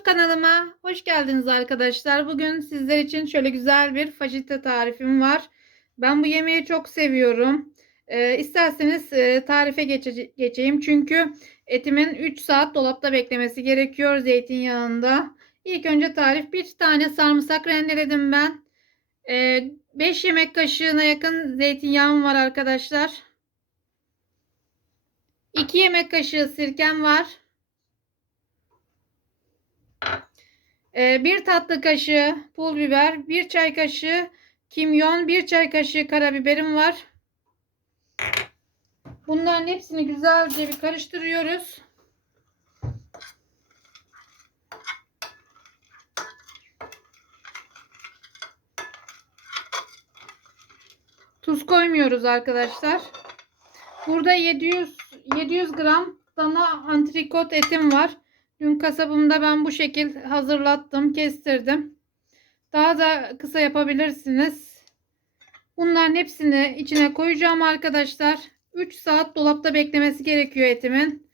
YouTube kanalıma hoş geldiniz arkadaşlar. Bugün sizler için şöyle güzel bir fajita tarifim var. Ben bu yemeği çok seviyorum. Ee, isterseniz e, tarife geçe- geçeyim. Çünkü etimin 3 saat dolapta beklemesi gerekiyor zeytinyağında. İlk önce tarif bir tane sarımsak rendeledim ben. 5 yemek kaşığına yakın zeytinyağım var arkadaşlar. 2 yemek kaşığı sirkem var. Ee, bir tatlı kaşığı pul biber, bir çay kaşığı kimyon, bir çay kaşığı karabiberim var. Bunların hepsini güzelce bir karıştırıyoruz. Tuz koymuyoruz arkadaşlar. Burada 700 700 gram dana antrikot etim var. Dün kasabımda ben bu şekil hazırlattım, kestirdim. Daha da kısa yapabilirsiniz. Bunların hepsini içine koyacağım arkadaşlar. 3 saat dolapta beklemesi gerekiyor etimin.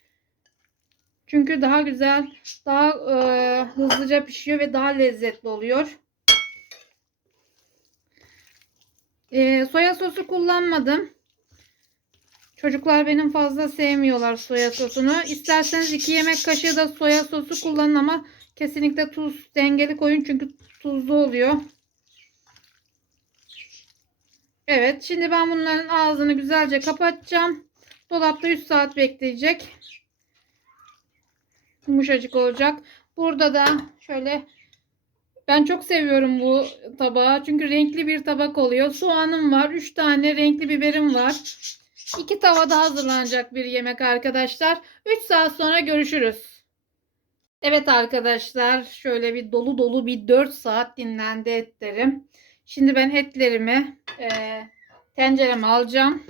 Çünkü daha güzel, daha e, hızlıca pişiyor ve daha lezzetli oluyor. E, soya sosu kullanmadım. Çocuklar benim fazla sevmiyorlar soya sosunu. İsterseniz 2 yemek kaşığı da soya sosu kullanın ama kesinlikle tuz dengeli koyun çünkü tuzlu oluyor. Evet şimdi ben bunların ağzını güzelce kapatacağım. Dolapta 3 saat bekleyecek. Yumuşacık olacak. Burada da şöyle ben çok seviyorum bu tabağı. Çünkü renkli bir tabak oluyor. Soğanım var. 3 tane renkli biberim var. İki tavada hazırlanacak bir yemek arkadaşlar. 3 saat sonra görüşürüz. Evet arkadaşlar şöyle bir dolu dolu bir 4 saat dinlendi etlerim. Şimdi ben etlerimi e, tencereme alacağım.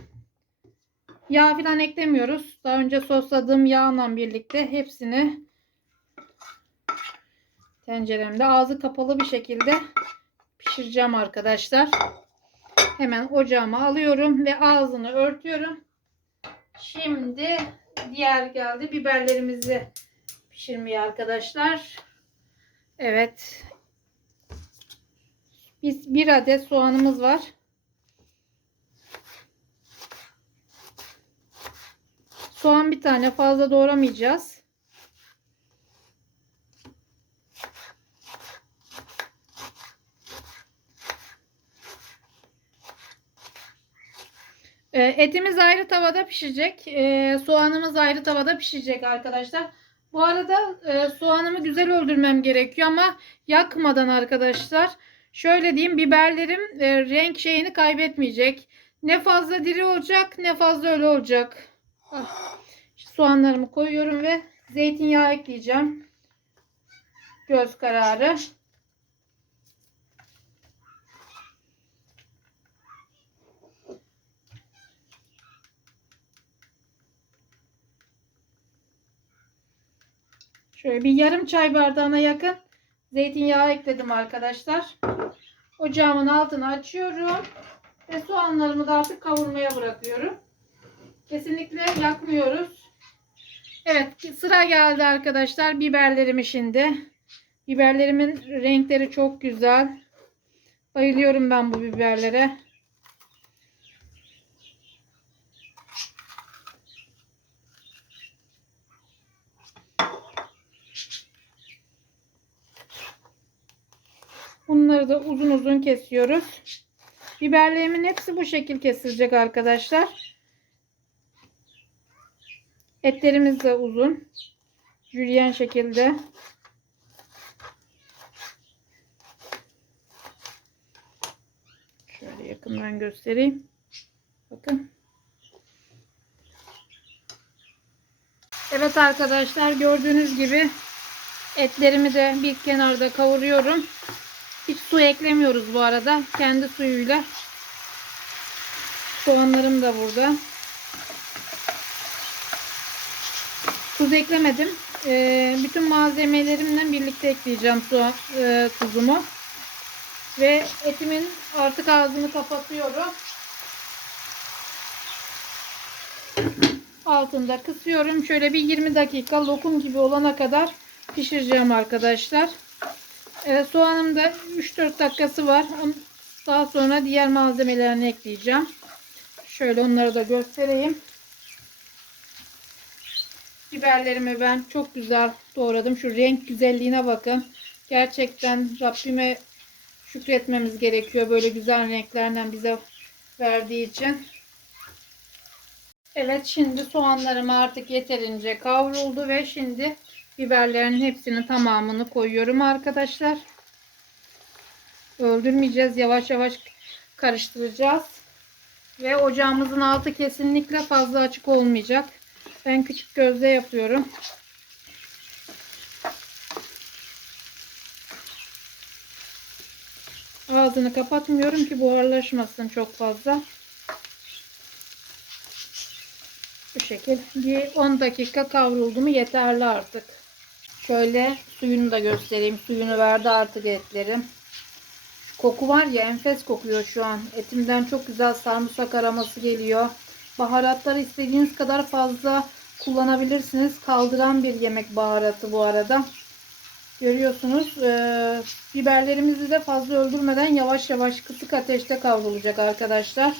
Yağ falan eklemiyoruz. Daha önce sosladığım yağla birlikte hepsini tenceremde ağzı kapalı bir şekilde pişireceğim arkadaşlar. Hemen ocağıma alıyorum ve ağzını örtüyorum. Şimdi diğer geldi biberlerimizi pişirmeye arkadaşlar. Evet. Biz bir adet soğanımız var. Soğan bir tane fazla doğramayacağız. E, Etimiz ayrı tavada pişecek. E, soğanımız ayrı tavada pişecek arkadaşlar. Bu arada e, soğanımı güzel öldürmem gerekiyor ama yakmadan arkadaşlar. Şöyle diyeyim biberlerim e, renk şeyini kaybetmeyecek. Ne fazla diri olacak ne fazla ölü olacak. Ah. Soğanlarımı koyuyorum ve zeytinyağı ekleyeceğim. Göz kararı. Şöyle bir yarım çay bardağına yakın zeytinyağı ekledim arkadaşlar. Ocağımın altını açıyorum. Ve soğanlarımı da artık kavurmaya bırakıyorum. Kesinlikle yakmıyoruz. Evet sıra geldi arkadaşlar biberlerimi şimdi. Biberlerimin renkleri çok güzel. Bayılıyorum ben bu biberlere. Bunları da uzun uzun kesiyoruz. Biberlerimin hepsi bu şekil kesilecek arkadaşlar. Etlerimiz de uzun. Jülyen şekilde. Şöyle yakından göstereyim. Bakın. Evet arkadaşlar gördüğünüz gibi etlerimi de bir kenarda kavuruyorum. Hiç su eklemiyoruz bu arada. Kendi suyuyla. Soğanlarım da burada. Tuz eklemedim. Ee, bütün malzemelerimle birlikte ekleyeceğim soğan, e, tuzumu. Ve etimin artık ağzını kapatıyorum. Altında kısıyorum. Şöyle bir 20 dakika lokum gibi olana kadar pişireceğim arkadaşlar. Ee, soğanım da 3-4 dakikası var. Daha sonra diğer malzemelerini ekleyeceğim. Şöyle onları da göstereyim. Biberlerimi ben çok güzel doğradım. Şu renk güzelliğine bakın. Gerçekten Rabbime şükretmemiz gerekiyor. Böyle güzel renklerden bize verdiği için. Evet şimdi soğanlarım artık yeterince kavruldu ve şimdi biberlerin hepsinin tamamını koyuyorum arkadaşlar. Öldürmeyeceğiz. Yavaş yavaş karıştıracağız. Ve ocağımızın altı kesinlikle fazla açık olmayacak. Ben küçük gözle yapıyorum. Ağzını kapatmıyorum ki buharlaşmasın çok fazla. Bu şekil bir 10 dakika kavruldu mu yeterli artık. Şöyle suyunu da göstereyim. Suyunu verdi artık etlerim. Koku var ya enfes kokuyor şu an. Etimden çok güzel sarımsak aroması geliyor. Baharatları istediğiniz kadar fazla kullanabilirsiniz. Kaldıran bir yemek baharatı bu arada. Görüyorsunuz. Ee, biberlerimizi de fazla öldürmeden yavaş yavaş kısık ateşte kavrulacak arkadaşlar.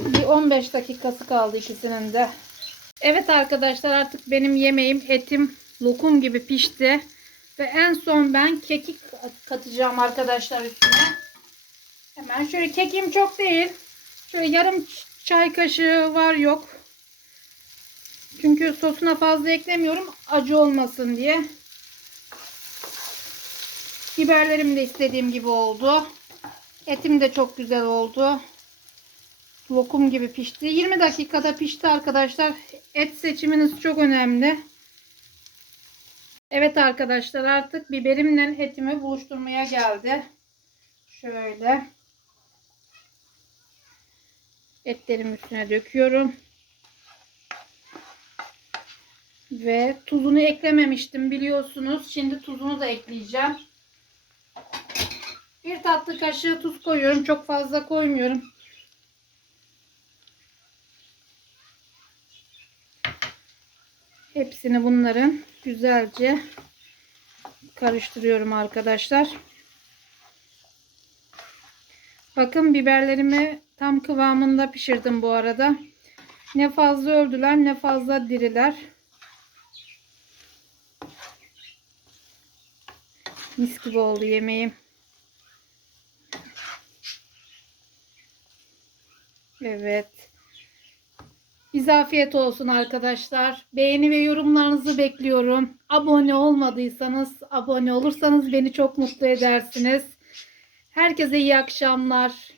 Bir 15 dakikası kaldı ikisinin de. Evet arkadaşlar artık benim yemeğim etim lokum gibi pişti. Ve en son ben kekik katacağım arkadaşlar üstüne. Hemen şöyle kekim çok değil. Şöyle yarım çay kaşığı var yok. Çünkü sosuna fazla eklemiyorum. Acı olmasın diye. Biberlerim de istediğim gibi oldu. Etim de çok güzel oldu. Lokum gibi pişti. 20 dakikada pişti arkadaşlar. Et seçiminiz çok önemli. Evet arkadaşlar artık biberimle etimi buluşturmaya geldi. Şöyle. Etlerim üstüne döküyorum. Ve tuzunu eklememiştim biliyorsunuz. Şimdi tuzunu da ekleyeceğim. Bir tatlı kaşığı tuz koyuyorum. Çok fazla koymuyorum. Hepsini bunların güzelce karıştırıyorum arkadaşlar. Bakın biberlerimi tam kıvamında pişirdim bu arada. Ne fazla öldüler ne fazla diriler. Mis gibi oldu yemeğim. Evet. Bize afiyet olsun arkadaşlar. Beğeni ve yorumlarınızı bekliyorum. Abone olmadıysanız abone olursanız beni çok mutlu edersiniz. Herkese iyi akşamlar.